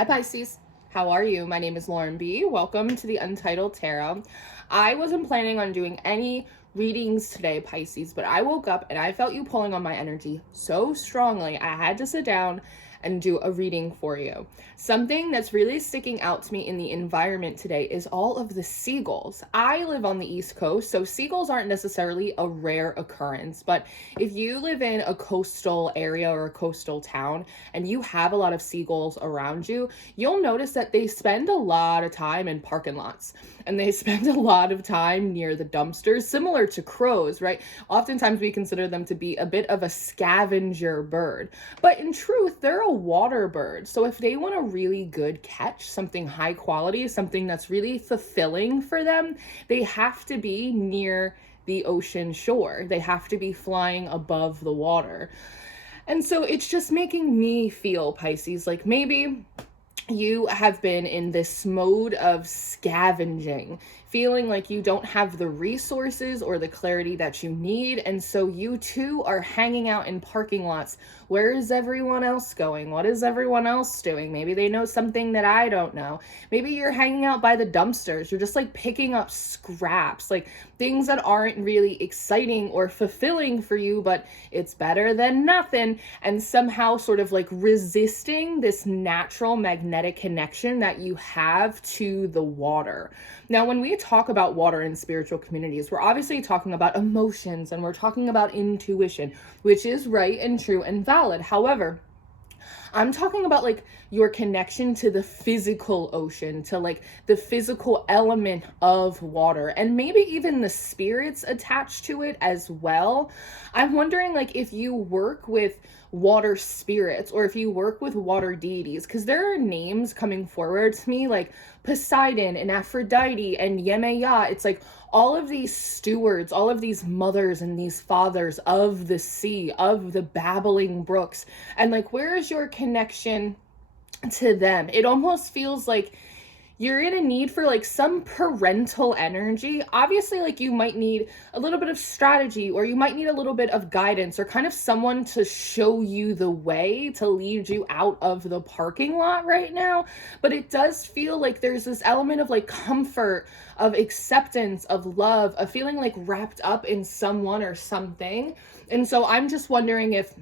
Hi Pisces, how are you? My name is Lauren B. Welcome to the Untitled Tarot. I wasn't planning on doing any readings today, Pisces, but I woke up and I felt you pulling on my energy so strongly. I had to sit down and do a reading for you. Something that's really sticking out to me in the environment today is all of the seagulls. I live on the East Coast, so seagulls aren't necessarily a rare occurrence, but if you live in a coastal area or a coastal town and you have a lot of seagulls around you, you'll notice that they spend a lot of time in parking lots and they spend a lot of time near the dumpsters, similar to crows, right? Oftentimes we consider them to be a bit of a scavenger bird, but in truth, they're a water bird. So if they want a really good catch, something high quality, something that's really fulfilling for them, they have to be near the ocean shore. They have to be flying above the water. And so it's just making me feel, Pisces, like maybe you have been in this mode of scavenging, feeling like you don't have the resources or the clarity that you need. And so you too are hanging out in parking lots. Where is everyone else going? What is everyone else doing? Maybe they know something that I don't know. Maybe you're hanging out by the dumpsters. You're just like picking up scraps, like things that aren't really exciting or fulfilling for you, but it's better than nothing. And somehow sort of like resisting this natural magnetic connection that you have to the water. Now, when we talk about water in spiritual communities, we're obviously talking about emotions and we're talking about intuition, which is right and true and valid. However, I'm talking about like your connection to the physical ocean, to like the physical element of water, and maybe even the spirits attached to it as well. I'm wondering like if you work with water spirits or if you work with water deities, because there are names coming forward to me like Poseidon and Aphrodite and Yemeya. It's like all of these stewards, all of these mothers and these fathers of the sea, of the babbling brooks. And like, where is your connection to them? It almost feels like you're in a need for like some parental energy. Obviously, like you might need a little bit of strategy, or you might need a little bit of guidance, or kind of someone to show you the way, to lead you out of the parking lot right now. But it does feel like there's this element of like comfort, of acceptance, of love, of feeling like wrapped up in someone or something. And so I'm just wondering if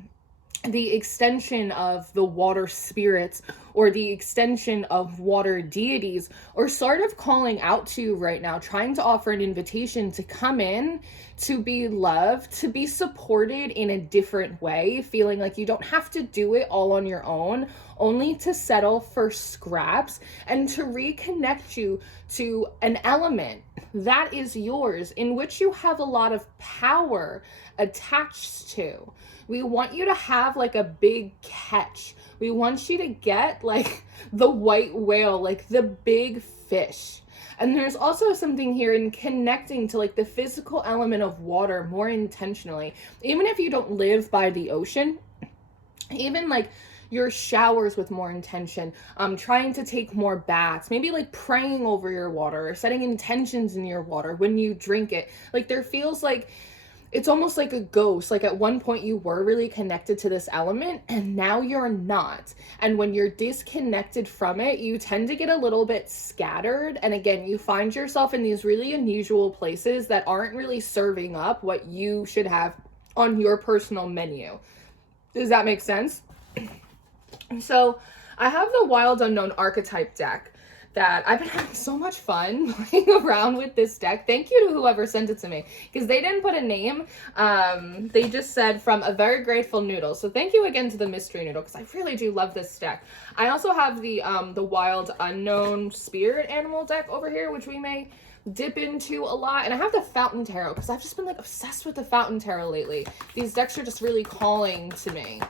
the extension of the water spirits or the extension of water deities are sort of calling out to you right now, trying to offer an invitation to come in, to be loved, to be supported in a different way, feeling like you don't have to do it all on your own, only to settle for scraps, and to reconnect you to an element that is yours, in which you have a lot of power attached to. We want you to have like a big catch. We want you to get like the white whale, like the big fish. And there's also something here in connecting to like the physical element of water more intentionally. Even if you don't live by the ocean, even like your showers with more intention, trying to take more baths, maybe like praying over your water or setting intentions in your water when you drink it. Like there feels like it's almost like a ghost. Like at one point you were really connected to this element and now you're not. And when you're disconnected from it, you tend to get a little bit scattered. And again, you find yourself in these really unusual places that aren't really serving up what you should have on your personal menu. Does that make sense? So I have the Wild Unknown Archetype deck that I've been having so much fun playing around with this deck. Thank you to whoever sent it to me, because they didn't put a name. They just said, from a very grateful noodle. So thank you again to the mystery noodle, because I really do love this deck. I also have the Wild Unknown Spirit Animal deck over here, which we may dip into a lot. And I have the Fountain Tarot, because I've just been like obsessed with the Fountain Tarot lately. These decks are just really calling to me.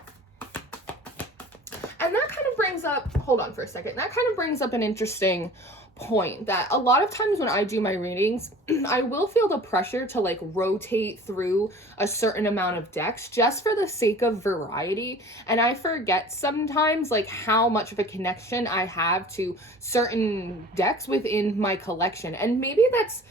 And that kind of brings up, hold on for a second, that kind of brings up an interesting point, that a lot of times when I do my readings, I will feel the pressure to like rotate through a certain amount of decks just for the sake of variety. And I forget sometimes like how much of a connection I have to certain decks within my collection. And maybe that's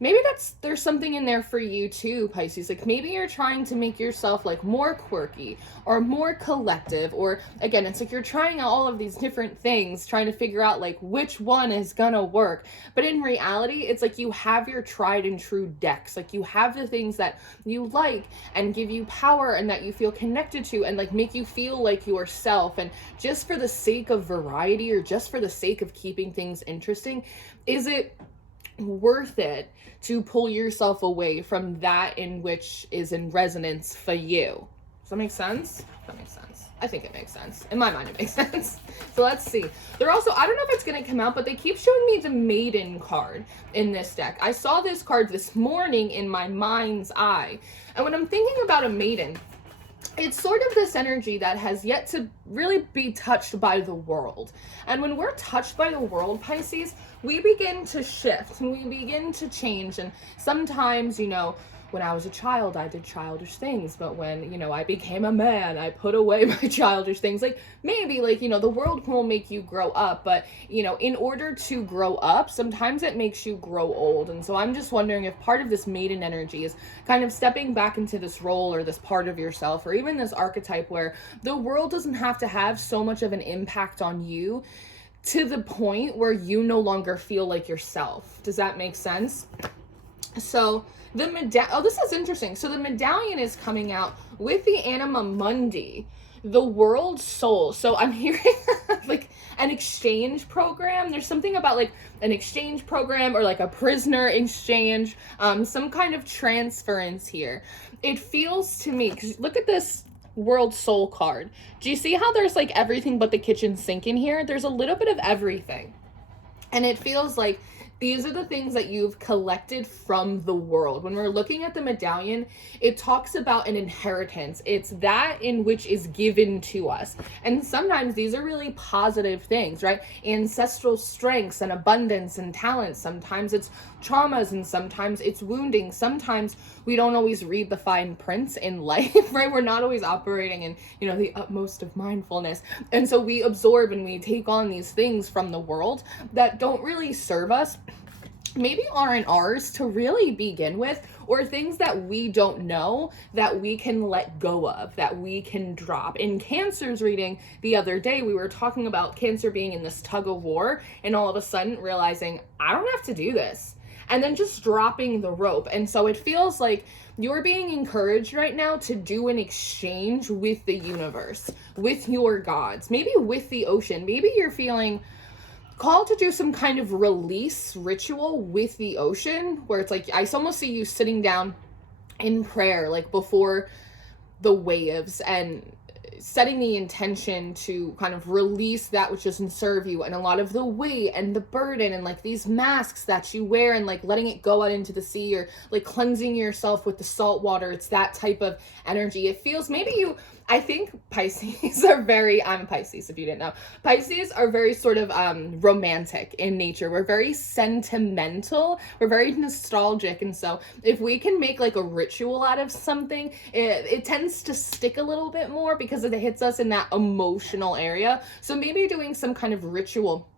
maybe there's something in there for you too, Pisces. Like maybe you're trying to make yourself like more quirky or more collective, or again, it's like you're trying out all of these different things, trying to figure out like which one is gonna work. But in reality, it's like you have your tried and true decks. Like you have the things that you like and give you power and that you feel connected to and like make you feel like yourself. And just for the sake of variety, or just for the sake of keeping things interesting, is it worth it to pull yourself away from that in which is in resonance for you? Does that make sense? That makes sense. I think it makes sense. In my mind, it makes sense. So let's see. They're also, I don't know if it's going to come out, but they keep showing me the Maiden card in this deck. I saw this card this morning in my mind's eye. And when I'm thinking about a maiden, it's sort of this energy that has yet to really be touched by the world. And when we're touched by the world, Pisces, we begin to shift and we begin to change. And sometimes, you know, when I was a child, I did childish things, but when, you know, I became a man, I put away my childish things. Like, maybe, like, you know, the world will make you grow up, but, you know, in order to grow up, sometimes it makes you grow old. And so I'm just wondering if part of this maiden energy is kind of stepping back into this role or this part of yourself, or even this archetype where the world doesn't have to have so much of an impact on you to the point where you no longer feel like yourself. Does that make sense? So the oh, this is interesting. So the medallion is coming out with the Anima Mundi, the world soul. So I'm hearing like an exchange program. There's something about like an exchange program or like a prisoner exchange, some kind of transference here. It feels to me, 'cause look at this world soul card. Do you see how there's like everything but the kitchen sink in here? There's a little bit of everything. And it feels like these are the things that you've collected from the world. When we're looking at the medallion, it talks about an inheritance. It's that in which is given to us. And sometimes these are really positive things, right? Ancestral strengths and abundance and talents. Sometimes it's traumas and sometimes it's wounding. Sometimes we don't always read the fine prints in life, right? We're not always operating in, you know, the utmost of mindfulness. And so we absorb and we take on these things from the world that don't really serve us, maybe aren't ours to really begin with, or things that we don't know that we can let go of, that we can drop. In Cancer's reading the other day, we were talking about Cancer being in this tug of war and all of a sudden realizing, I don't have to do this. And then just dropping the rope. And so it feels like you're being encouraged right now to do an exchange with the universe, with your gods, maybe with the ocean. Maybe you're feeling called to do some kind of release ritual with the ocean, where it's like, I almost see you sitting down in prayer, like before the waves, and setting the intention to kind of release that which doesn't serve you, and a lot of the weight and the burden and like these masks that you wear, and like letting it go out into the sea, or like cleansing yourself with the salt water. It's that type of energy. It feels, maybe you, I think Pisces are very, I'm a Pisces if you didn't know, Pisces are very sort of romantic in nature. We're very sentimental, we're very nostalgic, and so if we can make like a ritual out of something, it tends to stick a little bit more because it hits us in that emotional area. So maybe doing some kind of ritual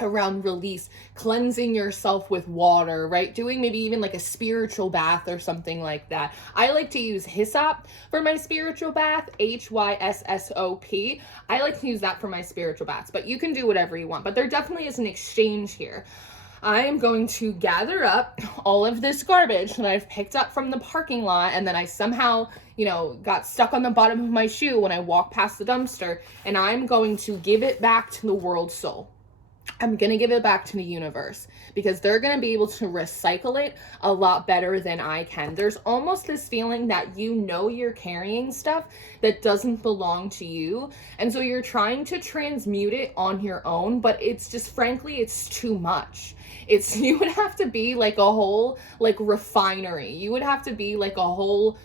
around release, cleansing yourself with water, right? Doing maybe even like a spiritual bath or something like that. I like to use hyssop for my spiritual bath, HYSSOP. I like to use that for my spiritual baths, but you can do whatever you want. But there definitely is an exchange here. I am going to gather up all of this garbage that I've picked up from the parking lot, and then I somehow, you know, got stuck on the bottom of my shoe when I walked past the dumpster, and I'm going to give it back to the world soul. I'm going to give it back to the universe, because they're going to be able to recycle it a lot better than I can. There's almost this feeling that you know you're carrying stuff that doesn't belong to you. And so you're trying to transmute it on your own, but it's just, frankly, it's too much. It's, you would have to be like a whole, like, refinery. You would have to be like a whole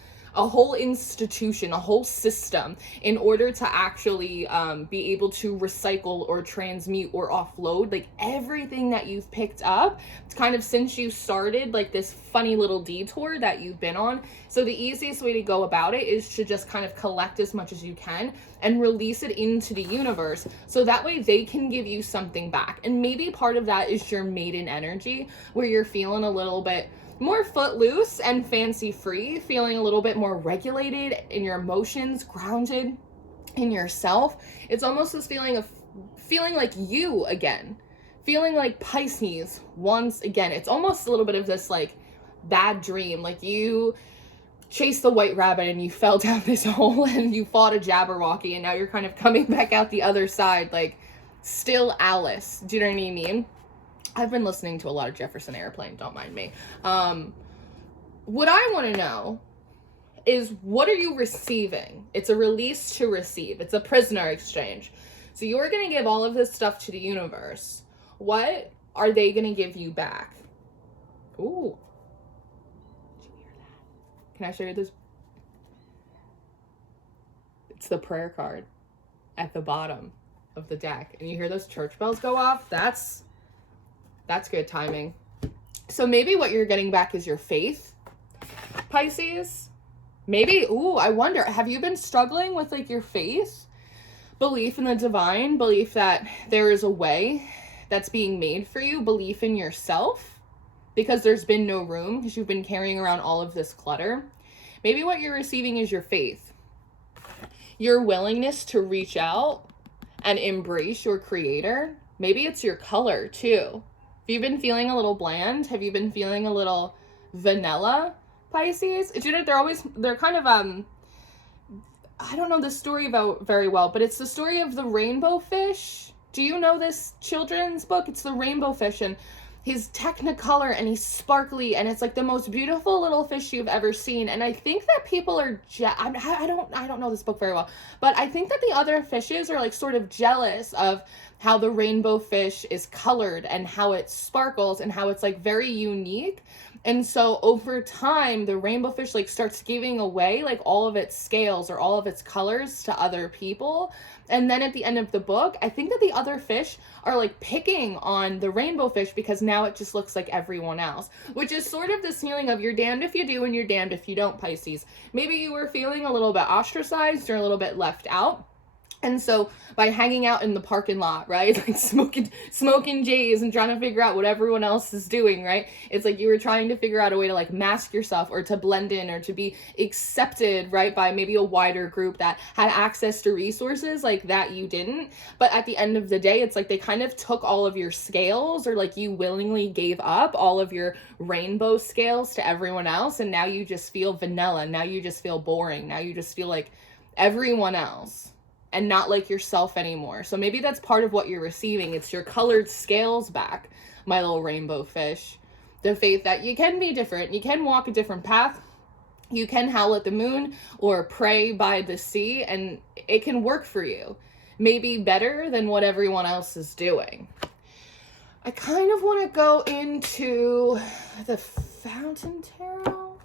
institution, a whole system, in order to actually be able to recycle or transmute or offload like everything that you've picked up. It's kind of since you started like this funny little detour that you've been on. So the easiest way to go about it is to just kind of collect as much as you can and release it into the universe, so that way they can give you something back. And maybe part of that is your maiden energy, where you're feeling a little bit more footloose and fancy free, feeling a little bit more regulated in your emotions, grounded in yourself. It's almost this feeling of feeling like you again, feeling like Pisces once again. It's almost a little bit of this like bad dream, like you chased the white rabbit and you fell down this hole and you fought a Jabberwocky and now you're kind of coming back out the other side, like still Alice. Do you know what I mean? I've been listening to a lot of Jefferson Airplane, don't mind me. What I want to know is, what are you receiving? It's a release to receive. It's a prisoner exchange. So you're going to give all of this stuff to the universe. What are they going to give you back? Ooh. Did you hear that? Can I show you this? It's the prayer card at the bottom of the deck. And you hear those church bells go off? That's good timing. So maybe what you're getting back is your faith, Pisces. Maybe, I wonder, have you been struggling with like your faith? Belief in the divine, belief that there is a way that's being made for you, belief in yourself, because there's been no room because you've been carrying around all of this clutter. Maybe what you're receiving is your faith, your willingness to reach out and embrace your creator. Maybe it's your color too. Have you been feeling a little bland? Have you been feeling a little vanilla, Pisces? You know, they're kind of, I don't know the story about very well, but it's the story of the rainbow fish. Do you know this children's book? It's the rainbow fish, and he's technicolor and he's sparkly, and it's like the most beautiful little fish you've ever seen. And I think that people are, I don't know this book very well, but I think that the other fishes are like sort of jealous of how the rainbow fish is colored and how it sparkles and how it's like very unique. And so over time, the rainbow fish like starts giving away like all of its scales or all of its colors to other people. And then at the end of the book, I think that the other fish are like picking on the rainbow fish because now it just looks like everyone else, which is sort of this feeling of you're damned if you do and you're damned if you don't, Pisces. Maybe you were feeling a little bit ostracized or a little bit left out. And so by hanging out in the parking lot, right, like smoking J's and trying to figure out what everyone else is doing, right? It's like you were trying to figure out a way to like mask yourself or to blend in or to be accepted, right, by maybe a wider group that had access to resources like that you didn't. But at the end of the day, it's like they kind of took all of your scales, or like you willingly gave up all of your rainbow scales to everyone else. And now you just feel vanilla. Now you just feel boring. Now you just feel like everyone else and not like yourself anymore. So maybe that's part of what you're receiving. It's your colored scales back, my little rainbow fish. The faith that you can be different. You can walk a different path. You can howl at the moon or pray by the sea, and it can work for you. Maybe better than what everyone else is doing. I kind of want to go into the Fountain Tarot.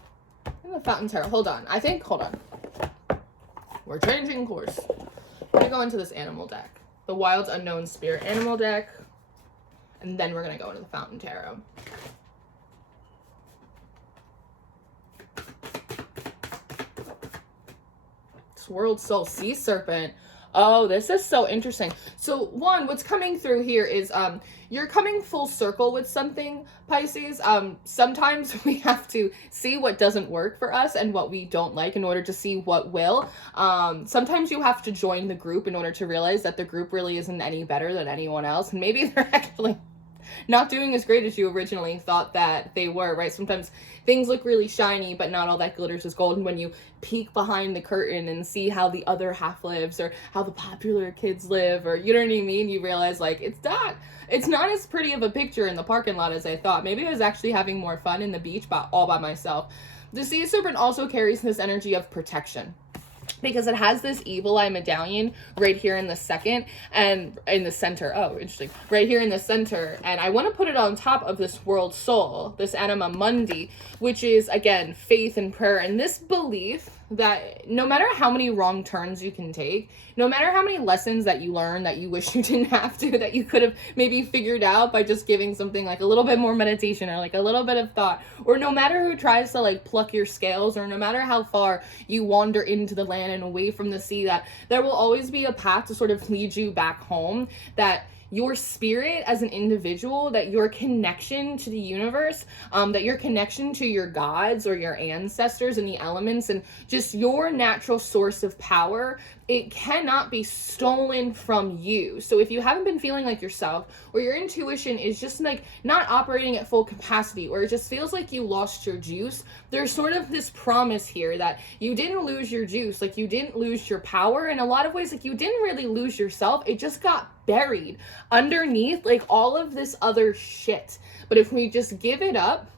Hold on. We're changing course. We're going to go into this animal deck, the Wild Unknown Spirit animal deck, and then we're going to go into the Fountain Tarot. Swirled Soul Sea Serpent. Oh, this is so interesting. So one, what's coming through here is you're coming full circle with something, Pisces. Sometimes we have to see what doesn't work for us and what we don't like in order to see what will. Sometimes you have to join the group in order to realize that the group really isn't any better than anyone else. And maybe they're actually not doing as great as you originally thought that they were, right? Sometimes things look really shiny, but not all that glitters is gold. And when you peek behind the curtain and see how the other half lives, or how the popular kids live, or you know what I mean, you realize like it's not as pretty of a picture in the parking lot as I thought. Maybe I was actually having more fun in the beach all by myself. The sea serpent also carries this energy of protection, because it has this evil eye medallion right here in the second and in the center. Oh, interesting. Right here in the center. And I want to put it on top of this world soul, this anima mundi, which is, again, faith and prayer. And this belief that no matter how many wrong turns you can take, no matter how many lessons that you learn that you wish you didn't have to, that you could have maybe figured out by just giving something like a little bit more meditation or like a little bit of thought, or no matter who tries to like pluck your scales, or no matter how far you wander into the land and away from the sea, that there will always be a path to sort of lead you back home, that your spirit as an individual, that your connection to the universe, that your connection to your gods or your ancestors and the elements and just your natural source of power, it cannot be stolen from you. So if you haven't been feeling like yourself, or your intuition is just like not operating at full capacity, or it just feels like you lost your juice, there's sort of this promise here that you didn't lose your juice, like you didn't lose your power. In a lot of ways, like you didn't really lose yourself. It just got buried underneath like all of this other shit. But if we just give it up,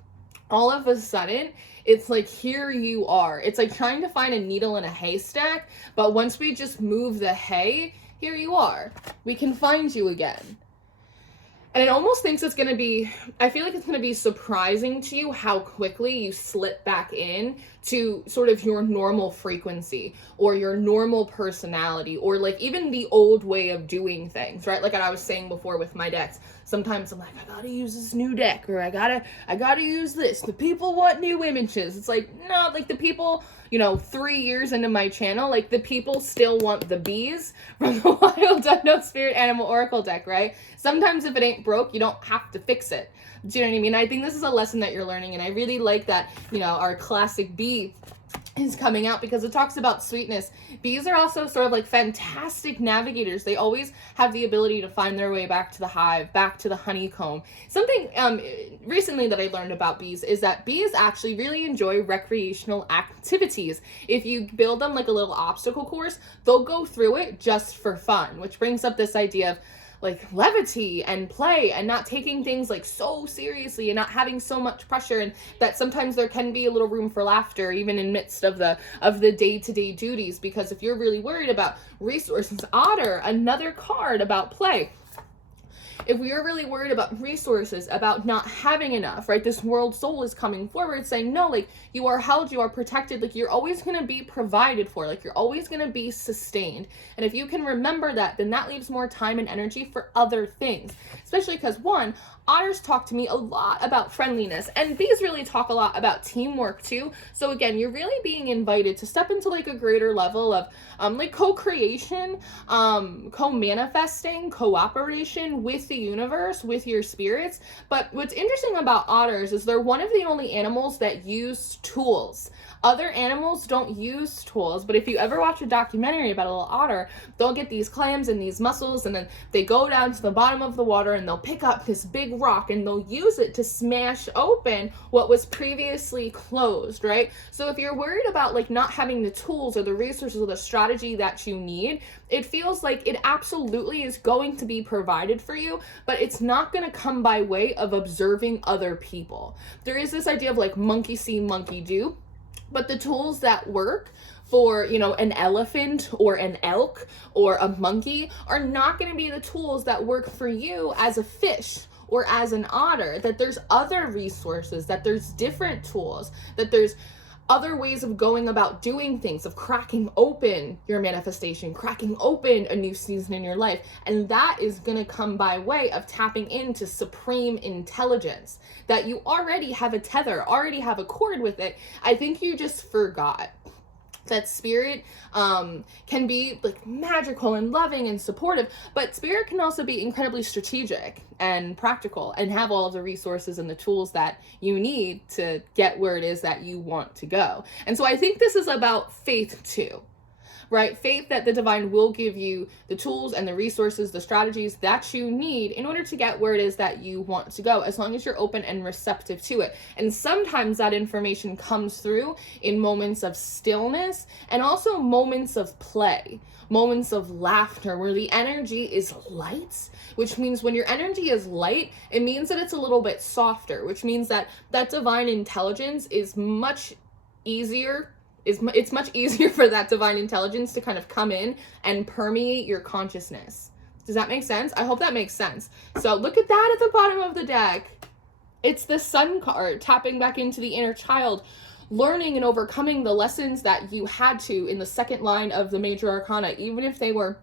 all of a sudden, it's like, here you are. It's like trying to find a needle in a haystack, but once we just move the hay, here you are. We can find you again. And it almost thinks it's going to be, I feel like it's going to be surprising to you how quickly you slip back in to sort of your normal frequency or your normal personality, or like even the old way of doing things, right? Like I was saying before with my decks, sometimes I'm like, I gotta use this new deck, or I gotta use this. The people want new images. It's like, no, like the people, 3 years into my channel, like the people still want the bees from the Wild Unknown Spirit Animal Oracle deck, right? Sometimes if it ain't broke, you don't have to fix it. Do you know what I mean? I think this is a lesson that you're learning, and I really like that, our classic bee is coming out because it talks about sweetness. Bees are also sort of like fantastic navigators. They always have the ability to find their way back to the hive, back to the honeycomb. Something recently that I learned about bees is that bees actually really enjoy recreational activities. If you build them like a little obstacle course, they'll go through it just for fun, which brings up this idea of like levity and play and not taking things like so seriously and not having so much pressure, and that sometimes there can be a little room for laughter even in midst of the day-to-day duties. Because if you're really worried about resources, Otter, another card about play. If we are really worried about resources, about not having enough, right? This world soul is coming forward saying, no, like you are held, you are protected, like you're always going to be provided for, like you're always going to be sustained. And if you can remember that, then that leaves more time and energy for other things, especially because one, otters talk to me a lot about friendliness, and bees really talk a lot about teamwork too. So again, you're really being invited to step into like a greater level of like co-creation, co-manifesting, cooperation with the universe, with your spirits. But what's interesting about otters is they're one of the only animals that use tools. Other animals don't use tools, but if you ever watch a documentary about a little otter, they'll get these clams and these mussels, and then they go down to the bottom of the water and they'll pick up this big rock and they'll use it to smash open what was previously closed, right? So if you're worried about like not having the tools or the resources or the strategy that you need, it feels like it absolutely is going to be provided for you, but it's not going to come by way of observing other people. There is this idea of like monkey see, monkey do. But the tools that work for, an elephant or an elk or a monkey are not going to be the tools that work for you as a fish or as an otter. That there's other resources, that there's different tools, that there's other ways of going about doing things, of cracking open your manifestation, cracking open a new season in your life. And that is going to come by way of tapping into supreme intelligence, that you already have a tether, already have a cord with it. I think you just forgot that spirit can be like magical and loving and supportive, but spirit can also be incredibly strategic and practical and have all of the resources and the tools that you need to get where it is that you want to go. And so I think this is about faith too, right? Faith that the divine will give you the tools and the resources, the strategies that you need in order to get where it is that you want to go, as long as you're open and receptive to it. And sometimes that information comes through in moments of stillness and also moments of play, moments of laughter where the energy is light, which means when your energy is light, it means that it's a little bit softer, which means that that divine intelligence is much easier. It's much easier for that divine intelligence to kind of come in and permeate your consciousness. Does that make sense? I hope that makes sense. So look at that at the bottom of the deck. It's the Sun card, tapping back into the inner child, learning and overcoming the lessons that you had to in the second line of the major arcana, even if they were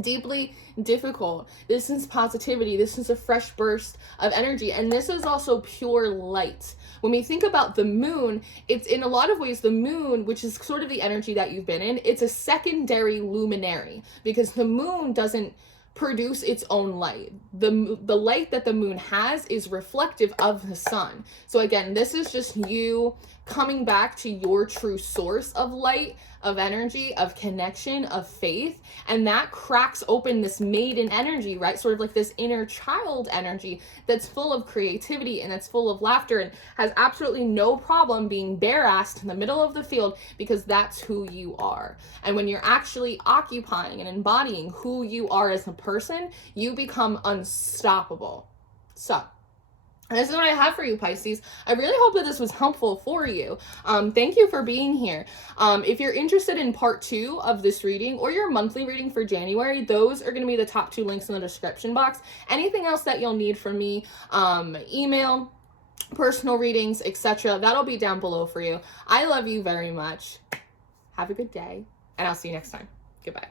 deeply difficult. This is positivity. This is a fresh burst of energy. And this is also pure light. When we think about the moon, it's in a lot of ways the moon, which is sort of the energy that you've been in, it's a secondary luminary, because the moon doesn't produce its own light. The light that the moon has is reflective of the sun. So again, this is just you coming back to your true source of light, of energy, of connection, of faith, and that cracks open this maiden energy, right? Sort of like this inner child energy that's full of creativity and that's full of laughter and has absolutely no problem being bare-assed in the middle of the field, because that's who you are. And when you're actually occupying and embodying who you are as a person, you become unstoppable. So this is what I have for you, Pisces. I really hope that this was helpful for you. Thank you for being here. If you're interested in part 2 of this reading or your monthly reading for January, those are going to be the top 2 links in the description box. Anything else that you'll need from me, email, personal readings, etc., that'll be down below for you. I love you very much. Have a good day, and I'll see you next time. Goodbye.